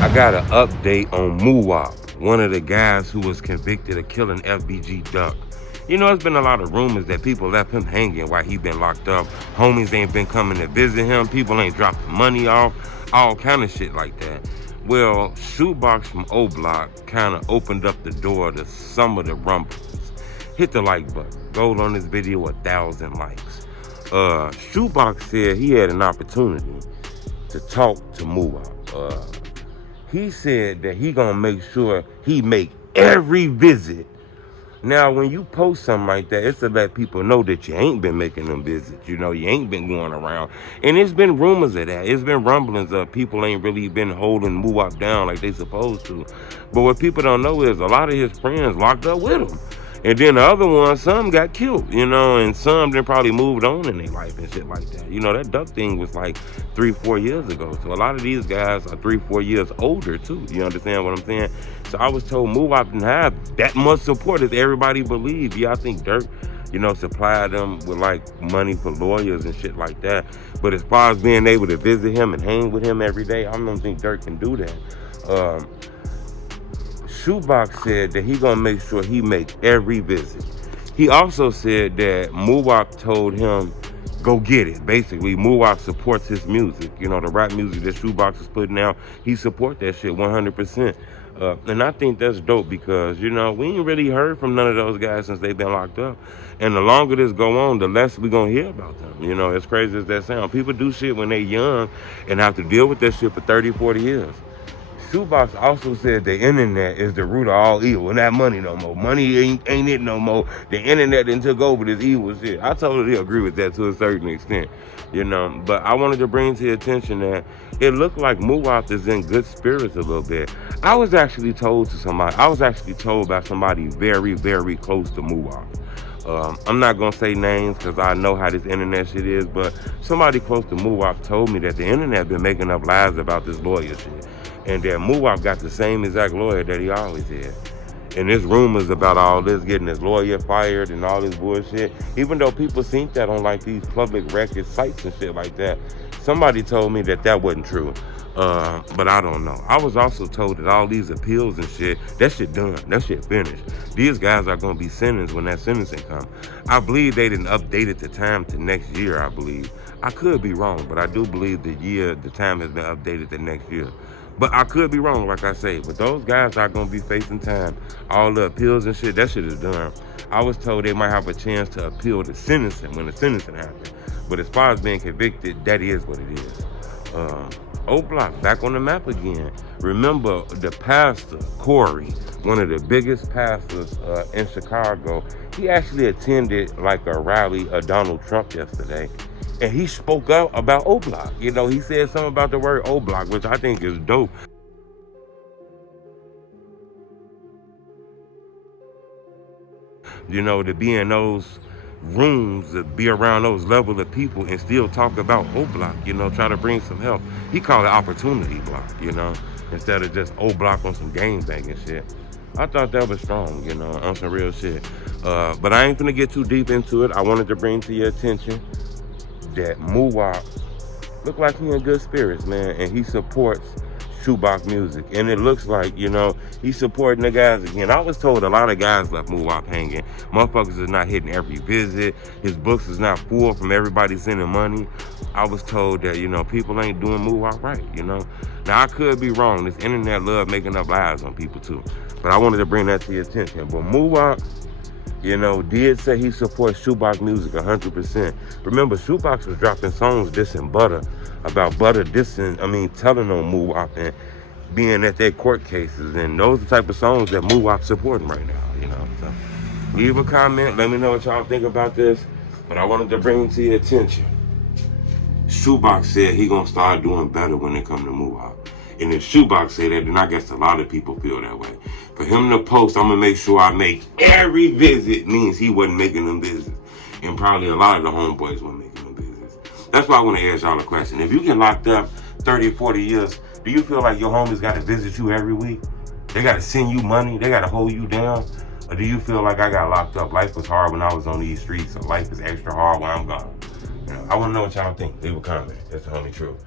I got an update on Muwop, one of the guys who was convicted of killing FBG Duck. You know, there's been a lot of rumors that people left him hanging while he been locked up. Homies ain't been coming to visit him. People ain't dropping money off. All kind of shit like that. Well, Shoebox from Oblock kind of opened up the door to some of the rumblings. Hit the like button. Gold on this video, 1,000 likes. Shoebox said he had an opportunity to talk to Muwop. He said that he gonna make sure he make every visit. Now, when you post something like that, it's to let people know that you ain't been making them visits. You know, you ain't been going around. And it's been rumors of that. It's been rumblings of people ain't really been holding Muwop down like they supposed to. But what people don't know is a lot of his friends locked up with him. And then the other ones, some got killed, you know, and some then probably moved on in their life and shit like that. You know, that duck thing was like 3-4 years ago. So a lot of these guys are 3-4 years older too. You understand what I'm saying? So I was told Muwop didn't have that much support as everybody believed. Yeah, I think Dirk, you know, supplied them with like money for lawyers and shit like that. But as far as being able to visit him and hang with him every day, I don't think Dirk can do that. Shoebox said that he gonna make sure he make every visit. He also said that Muwop told him, go get it. Basically, Muwop supports his music. You know, the rap music that Shoebox is putting out, he support that shit 100%. And I think that's dope because, you know, we ain't really heard from none of those guys since they've been locked up. And the longer this go on, the less we gonna hear about them. You know, as crazy as that sound. People do shit when they young and have to deal with that shit for 30, 40 years. Shoebox also said the internet is the root of all evil. Not money no more. Money ain't it no more. The internet then took over this evil shit. I totally agree with that to a certain extent, you know. But I wanted to bring to your attention that it looked like Muwop is in good spirits a little bit. I was actually told by somebody very, very close to Muwop. I'm not gonna say names because I know how this internet shit is, but somebody close to Muwop told me that the internet been making up lies about this lawyer shit. And that Muwop got the same exact lawyer that he always had. And there's rumors about all this, getting his lawyer fired and all this bullshit. Even though people think that on like these public record sites and shit like that, somebody told me that that wasn't true. But I don't know. I was also told that all these appeals and shit, that shit done. That shit finished. These guys are gonna be sentenced when that sentencing comes. I believe they didn't update it the time to next year, I believe. I could be wrong, but I do believe the time has been updated to next year. But I could be wrong, like I say. But those guys are going to be facing time. All the appeals and shit, that shit is done. I was told they might have a chance to appeal the sentencing when the sentencing happens. But as far as being convicted, that is what it is. Oblock, back on the map again. Remember the pastor, Corey, one of the biggest pastors in Chicago, he actually attended like a rally of Donald Trump yesterday. And he spoke out about Oblock. You know, he said something about the word Oblock, which I think is dope. You know, to be in those rooms, to be around those level of people and still talk about Oblock, you know, try to bring some help. He called it opportunity block, you know, instead of just Oblock on some game banging shit. I thought that was strong, you know, on some real shit. But I ain't gonna get too deep into it. I wanted to bring to your attention that Muwop look like he in good spirits, man, and he supports Shoebox music. And it looks like, you know, he's supporting the guys again. I was told a lot of guys left Muwop hanging. Motherfuckers is not hitting every visit. His books is not full from everybody sending money. I was told that, you know, people ain't doing Muwop right, you know. Now, I could be wrong. This internet love making up lies on people, too. But I wanted to bring that to your attention. But Muwop, you know, did say he supports Shoebox music 100%. Remember, Shoebox was dropping songs dissing Butter, about Butter telling on Muwop and being at their court cases. And those are the type of songs that Muwop supporting right now, you know. So leave a comment. Let me know what y'all think about this. But I wanted to bring it to your attention. Shoebox said he gonna start doing better when it come to Muwop. And if Shoebox say that, then I guess a lot of people feel that way. For him to post, I'm gonna make sure I make every visit, means he wasn't making them visits. And probably a lot of the homeboys weren't making them visits. That's why I wanna ask y'all a question. If you get locked up 30, 40 years, do you feel like your homies gotta visit you every week? They gotta send you money? They gotta hold you down? Or do you feel like I got locked up? Life was hard when I was on these streets, so life is extra hard when I'm gone. You know, I wanna know what y'all think. Leave a comment. That's the only truth.